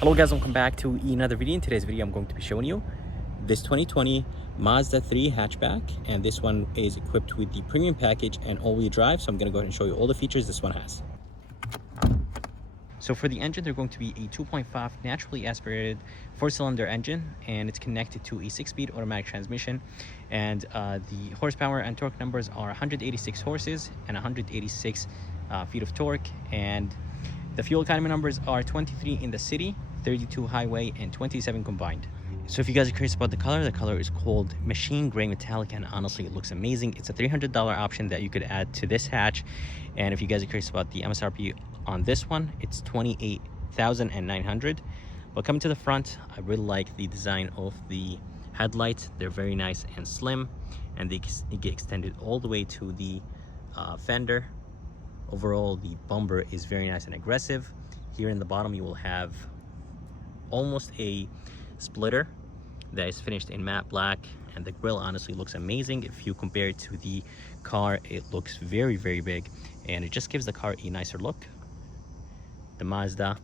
Hello guys, welcome back to another video. In today's video I'm going to be showing you this 2020 Mazda 3 hatchback, and this one is equipped with the premium package and all-wheel drive. So I'm going to go ahead and show you all the features this one has. So for the engine, they're going to be a 2.5 naturally aspirated 4-cylinder engine, and it's connected to a 6-speed automatic transmission. And the horsepower and torque numbers are 186 horses and 186 feet of torque. And the fuel economy numbers are 23 in the city, 32 highway, and 27 combined. So if you guys are curious about the color is called Machine Gray Metallic, and honestly it looks amazing. It's a $300 option that you could add to this hatch. And if you guys are curious about the MSRP on this one, it's $28,900. But coming to the front, I really like the design of the headlights. They're very nice and slim, and they get extended all the way to the fender. Overall, the bumper is very nice and aggressive. Here in the bottom, you will have almost a splitter that is finished in matte black, and the grille honestly looks amazing. If you compare it to the car, it looks very big, and it just gives the car a nicer look. The Mazda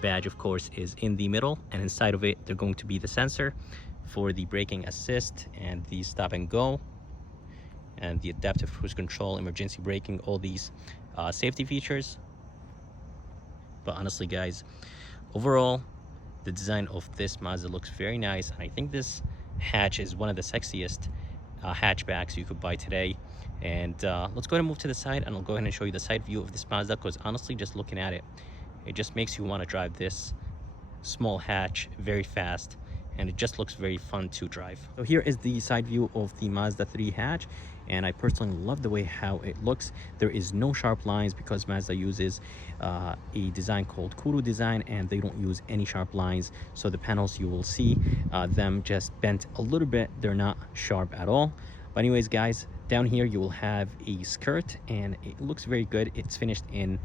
badge, of course, is in the middle, and inside of it, they're going to be the sensor for the braking assist and the stop and go, and the adaptive cruise control, emergency braking, all these safety features. But honestly, guys, overall, the design of this Mazda looks very nice, and I think this hatch is one of the sexiest hatchbacks you could buy today. And let's go ahead and move to the side, and I'll go ahead and show you the side view of this Mazda, because honestly, just looking at it, it just makes you want to drive this small hatch very fast, and it just looks very fun to drive. So here is the side view of the Mazda 3 hatch, and I personally love the way how it looks. There is no sharp lines because Mazda uses a design called Kuru design, and they don't use any sharp lines. So the panels, you will see them just bent a little bit. They're not sharp at all. But anyways, guys, down here you will have a skirt, and it looks very good. It's finished in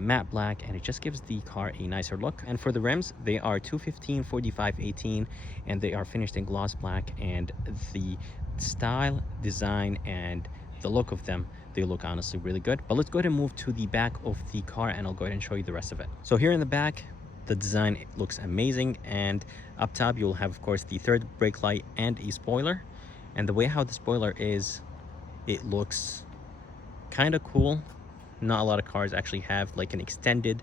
matte black, and it just gives the car a nicer look. And for the rims, they are 215 45 18, and they are finished in gloss black. And the style, design, and the look of them, they look honestly really good. But let's go ahead and move to the back of the car, and I'll go ahead and show you the rest of it. So here in the back, the design looks amazing, and up top you'll have, of course, the third brake light and a spoiler. And the way how the spoiler is, it looks kind of cool. Not a lot of cars actually have like an extended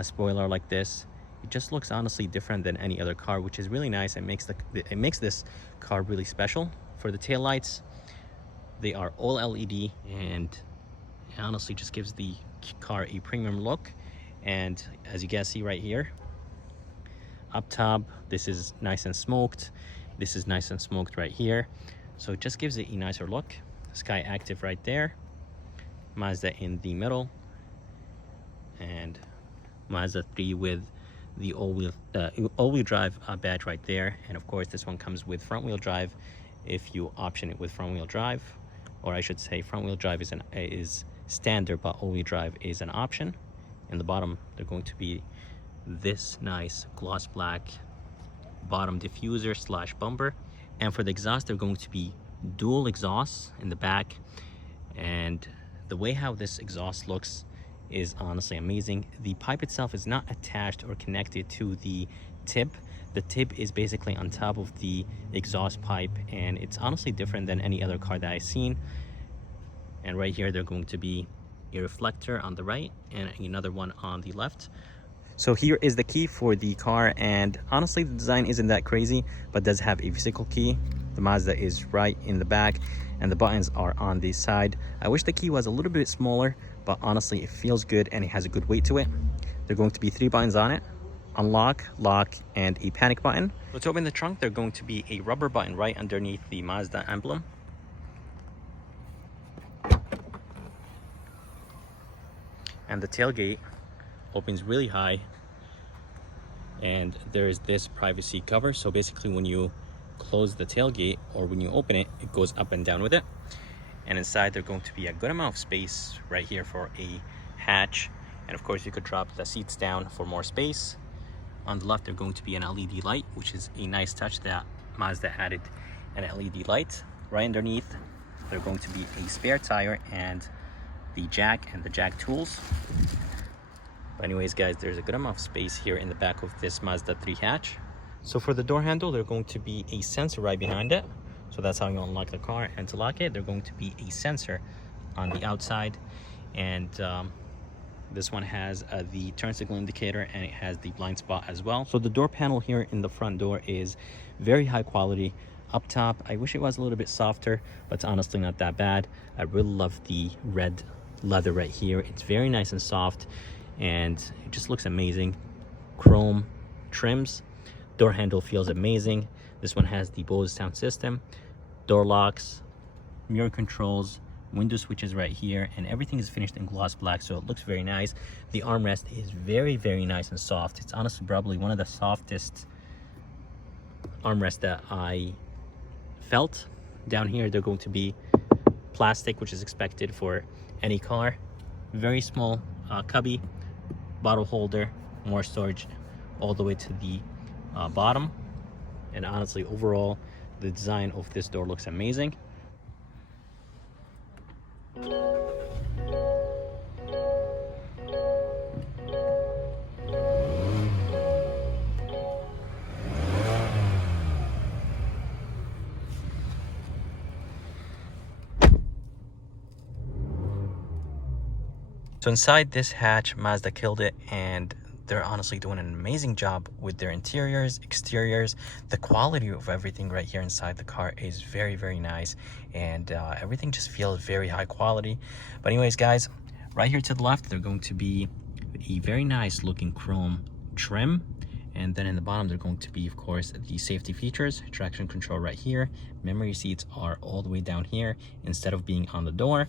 spoiler like this. It just looks honestly different than any other car, which is really nice. It makes this car really special. For the taillights, they are all LED, and it honestly just gives the car a premium look. And as you guys see right here, up top, this is nice and smoked. This is nice and smoked right here. So it just gives it a nicer look. Sky Active right there. Mazda in the middle, and Mazda 3 with the all-wheel drive badge right there. And of course, this one comes with front-wheel drive if you option it with front-wheel drive, or I should say front-wheel drive is standard, but all-wheel drive is an option. In the bottom, they're going to be this nice gloss black bottom diffuser slash bumper. And for the exhaust, they're going to be dual exhausts in the back, and the way how this exhaust looks is honestly amazing. The pipe itself is not attached or connected to the tip. The tip is basically on top of the exhaust pipe, and it's honestly different than any other car that I've seen. And right here, they're going to be a reflector on the right and another one on the left. So here is the key for the car, and honestly, the design isn't that crazy, but does have a physical key. The Mazda is right in the back, and the buttons are on the side. I wish the key was a little bit smaller, but honestly, it feels good and it has a good weight to it. There are going to be 3 buttons on it: unlock, lock, and a panic button. Let's open the trunk. There's going to be a rubber button right underneath the Mazda emblem. And the tailgate opens really high, and there is this privacy cover. So basically, when you close the tailgate or when you open it, it goes up and down with it. And inside, there's going to be a good amount of space right here for a hatch. And of course, you could drop the seats down for more space. On the left, there's going to be an LED light, which is a nice touch that Mazda added an LED light. Right underneath, there's going to be a spare tire and the jack and the jack tools. But anyways, guys, there's a good amount of space here in the back of this Mazda 3 hatch. So for the door handle, there's going to be a sensor right behind it. So that's how you unlock the car. And to lock it, there's going to be a sensor on the outside. And this one has the turn signal indicator, and it has the blind spot as well. So the door panel here in the front door is very high quality. Up top, I wish it was a little bit softer, but it's honestly not that bad. I really love the red leather right here. It's very nice and soft, and it just looks amazing. Chrome trims. Door handle feels amazing. This one has the Bose sound system, door locks, mirror controls, window switches right here, and everything is finished in gloss black, so it looks very nice. The armrest is very, very nice and soft. It's honestly probably one of the softest armrests that I felt. Down here, they're going to be plastic, which is expected for any car. Very small cubby, bottle holder, more storage all the way to the bottom. And honestly, overall, the design of this door looks amazing. So inside this hatch, Mazda killed it, and they're honestly doing an amazing job with their interiors, exteriors. The quality of everything right here inside the car is very, very nice, and everything just feels very high quality. But anyways, guys, right here to the left, they're going to be a very nice looking chrome trim. And then in the bottom, they're going to be, of course, the safety features, traction control right here. Memory seats are all the way down here instead of being on the door.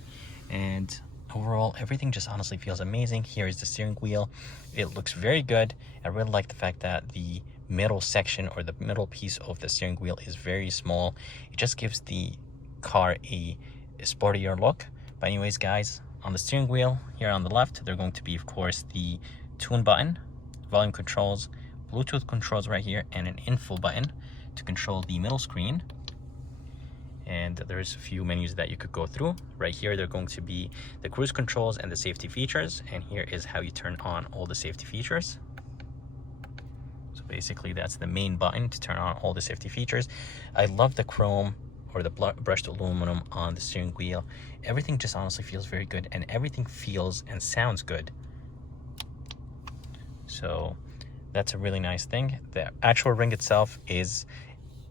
And overall, everything just honestly feels amazing. Here is the steering wheel. It looks very good. I really like the fact that the middle section, or the middle piece of the steering wheel, is very small. It just gives the car a sportier look. But anyways, guys, on the steering wheel here on the left, they're going to be, of course, the tune button, volume controls, Bluetooth controls right here, and an info button to control the middle screen. And there's a few menus that you could go through. Right here, they're going to be the cruise controls and the safety features. And here is how you turn on all the safety features. So basically, that's the main button to turn on all the safety features. I love the chrome, or the brushed aluminum on the steering wheel. Everything just honestly feels very good, and everything feels and sounds good. So that's a really nice thing. The actual ring itself is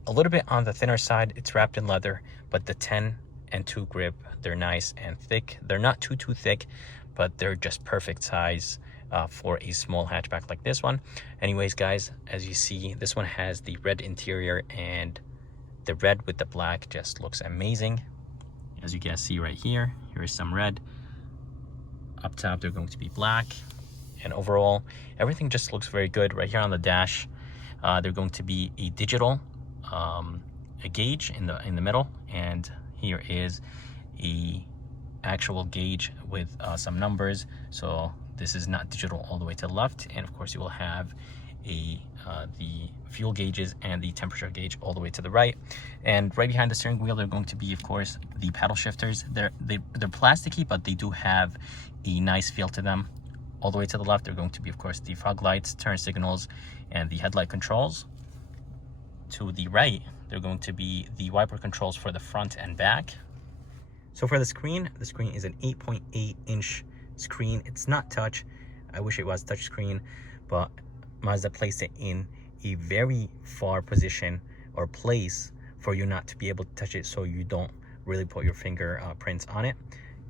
a little bit on the thinner side. It's wrapped in leather, but the 10 and 2 grip, they're nice and thick. They're not too thick, but they're just perfect size for a small hatchback like this one. Anyways, guys, as you see, this one has the red interior, and the red with the black just looks amazing. As you guys see right here, here is some red. Up top, they're going to be black. And overall, everything just looks very good. Right here on the dash, they're going to be a digital a gauge in the middle, and here is a actual gauge with some numbers. So this is not digital all the way to the left, and of course you will have the fuel gauges and the temperature gauge all the way to the right. And right behind the steering wheel, they're going to be, of course, the paddle shifters. They're plasticky, but they do have a nice feel to them. All the way to the left, they're going to be, of course, the fog lights, turn signals, and the headlight controls. To the right, they're going to be the wiper controls for the front and back. So for the screen is an 8.8-inch screen. It's not touch. I wish it was touch screen, but Mazda placed it in a very far position or place for you not to be able to touch it, so you don't really put your fingerprints on it.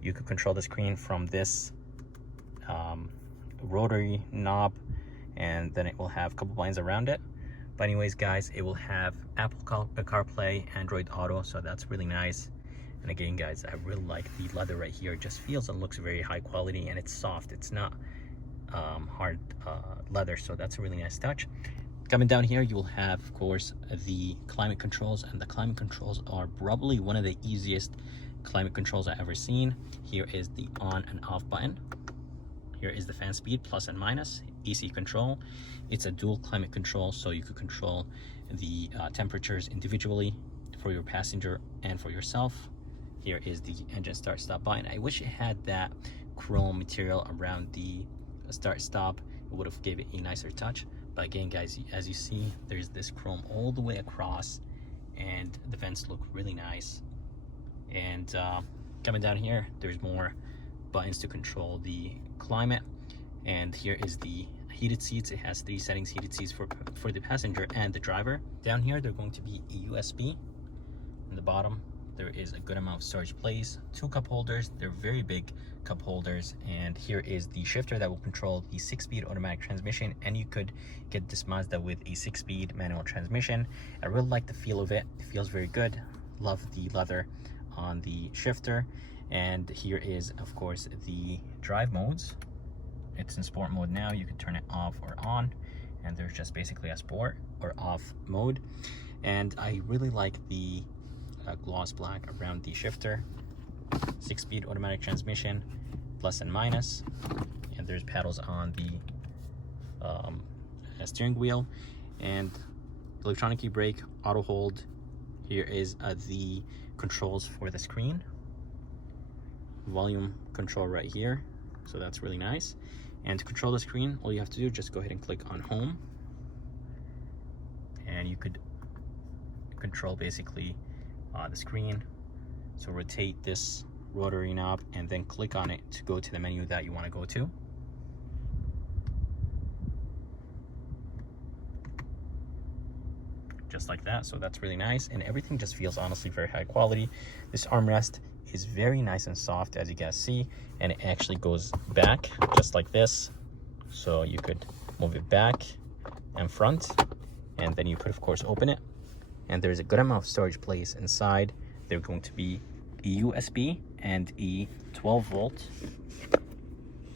You could control the screen from this rotary knob, and then it will have a couple buttons around it. But anyways, guys, it will have Apple CarPlay, Android Auto, so that's really nice. And again, guys, I really like the leather right here. It just feels and looks very high quality, and it's soft. It's not hard leather, so that's a really nice touch. Coming down here, you will have, of course, the climate controls, and the climate controls are probably one of the easiest climate controls I've ever seen. Here is the on and off button. Here is the fan speed, plus and minus, AC control. It's a dual climate control, so you could control the temperatures individually for your passenger and for yourself. Here is the engine start stop button. I wish it had that chrome material around the a start stop, it would have gave it a nicer touch. But again guys, as you see, there's this chrome all the way across, and the vents look really nice. And coming down here, there's more buttons to control the climate. And here is the heated seats. It has 3 settings: heated seats for the passenger and the driver. Down here, they're going to be a USB. In the bottom, there is a good amount of storage place. 2 cup holders. They're very big cup holders. And here is the shifter that will control the 6-speed automatic transmission. And you could get this Mazda with a 6-speed manual transmission. I really like the feel of it. It feels very good. Love the leather on the shifter. And here is, of course, the drive modes. It's in sport mode now. You can turn it off or on, and there's just basically a sport or off mode. And I really like the gloss black around the shifter. 6-speed automatic transmission, plus and minus, and there's paddles on the steering wheel, and electronic key brake, auto hold. Here is the controls for the screen, volume control right here, so that's really nice. And to control the screen, all you have to do is just go ahead and click on home, and you could control basically the screen. So rotate this rotary knob and then click on it to go to the menu that you want to go to. Just like that. So that's really nice, and everything just feels honestly very high quality. This armrest is very nice and soft, as you guys see, and it actually goes back just like this. So you could move it back and front, and then you could of course open it, and there's a good amount of storage place inside. They're going to be a USB and a 12 volt,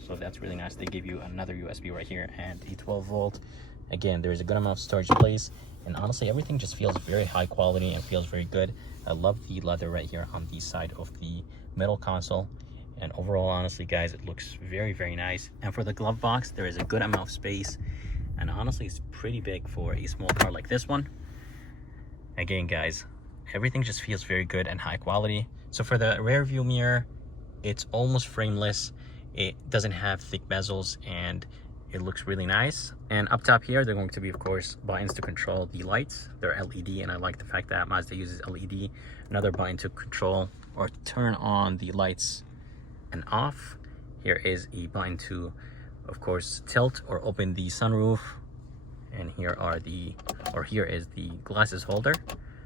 so that's really nice. They give you another USB right here and a 12 volt. Again, there's a good amount of storage place, and honestly everything just feels very high quality and feels very good. I love the leather right here on the side of the middle console, and overall honestly guys, it looks very, very nice. And for the glove box, there is a good amount of space, and honestly it's pretty big for a small car like this one. Again guys, everything just feels very good and high quality. So for the rear view mirror, it's almost frameless. It doesn't have thick bezels, and it looks really nice. And up top here, they're going to be, of course, buttons to control the lights. They're LED, and I like the fact that Mazda uses LED. Another button to control or turn on the lights and off. Here is a button to, of course, tilt or open the sunroof. And here is the glasses holder.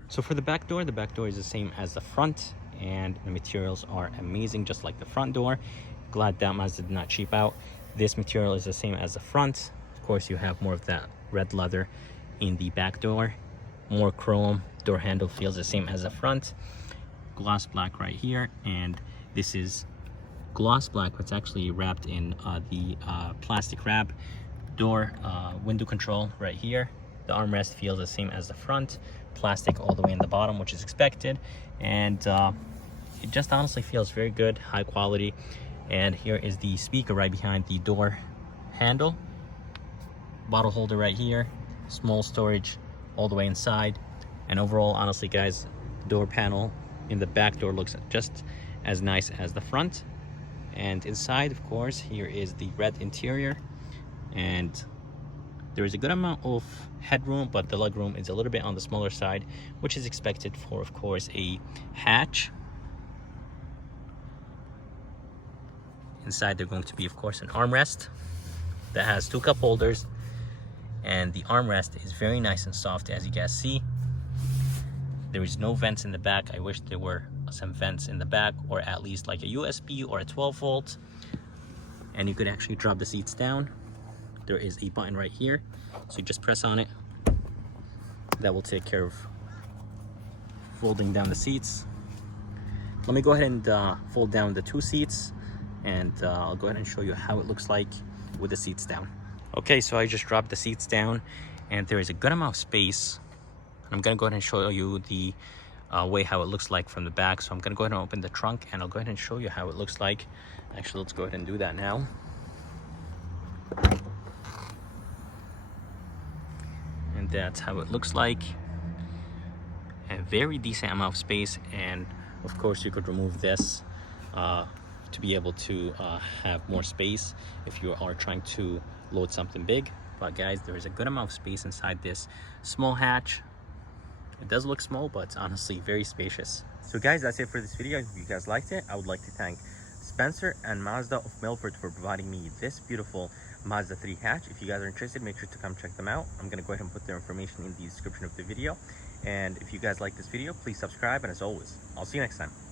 So for the back door is the same as the front, and the materials are amazing, just like the front door. Glad that Mazda did not cheap out. This material is the same as the front. Of course, you have more of that red leather in the back door, more chrome. Door handle feels the same as the front. Gloss black right here, and this is gloss black, but it's actually wrapped in the plastic wrap. Door window control right here. The armrest feels the same as the front. Plastic all the way in the bottom, which is expected, and it just honestly feels very good, high quality. And here is the speaker right behind the door handle. Bottle holder right here. Small storage all the way inside. And overall, honestly guys, door panel in the back door looks just as nice as the front. And inside, of course, here is the red interior. And there is a good amount of headroom, but the legroom is a little bit on the smaller side, which is expected for, of course, a hatch. Inside, they're going to be, of course, an armrest that has 2 cup holders, and the armrest is very nice and soft, as you guys see. There is no vents in the back. I wish there were some vents in the back, or at least like a USB or a 12 volt. And you could actually drop the seats down. There is a button right here, so you just press on it. That will take care of folding down the seats. Let me go ahead and fold down the 2 seats, and I'll go ahead and show you how it looks like with the seats down. Okay, so I just dropped the seats down, and there is a good amount of space. I'm gonna go ahead and show you the way how it looks like from the back. So I'm gonna go ahead and open the trunk, and I'll go ahead and show you how it looks like. Actually, let's go ahead and do that now. And that's how it looks like. A very decent amount of space, and of course you could remove this to be able to have more space if you are trying to load something big. But guys, there is a good amount of space inside this small hatch. It does look small, but it's honestly very spacious. So guys, that's it for this video. If you guys liked it, I would like to thank Spencer and Mazda of Milford for providing me this beautiful Mazda 3 hatch. If you guys are interested, make sure to come check them out. I'm gonna go ahead and put their information in the description of the video. And if you guys like this video, please subscribe, and as always, I'll see you next time.